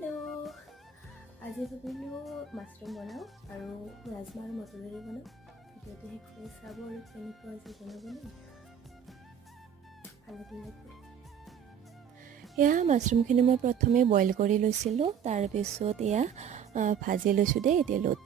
hello আজি ভাবিলোঁ mushroom বনাওঁ আৰু ৰাজমা আৰু মচুৰ দালি বনাওঁ ভিডিঅ'টো শেষ কৰি চাব আৰু কেনেকুৱা হৈছে জনাবনে ভাল লাগিলে এয়া মাছৰুমখিনি মই প্ৰথমে বইল কৰি লৈছিলোঁ তাৰপিছত এয়া ভাজি লৈছোঁ দেই তেলত